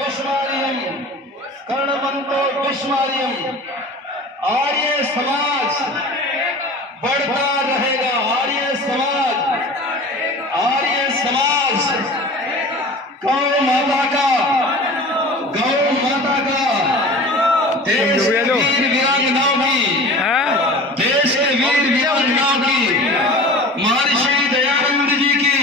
विस्मारियम कर्णवंतो विस्मारियम। आर्य समाज बढ़ता रहेगा। आर्य समाज गौ माता का देश के वीर वीरांगनाओं की महर्षि दयानंद जी की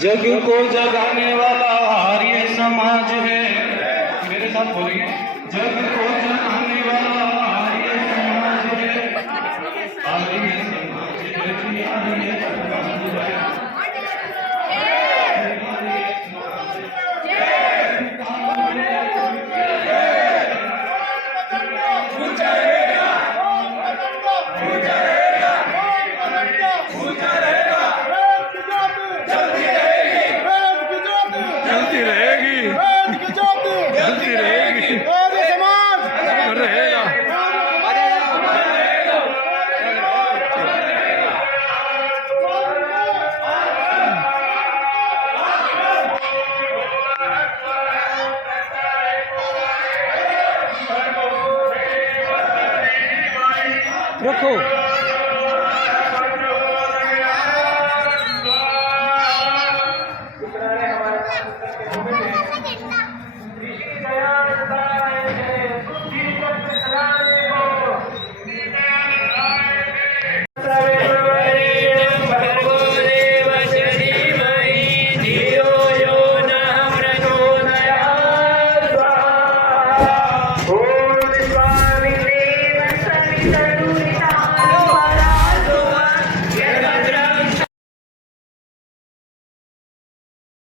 जग को जगाने वाला आर्य समाज है। मेरे साथ बोलेंगे, जग को जगाने वाला आर्य समाज है। आर्य रखो।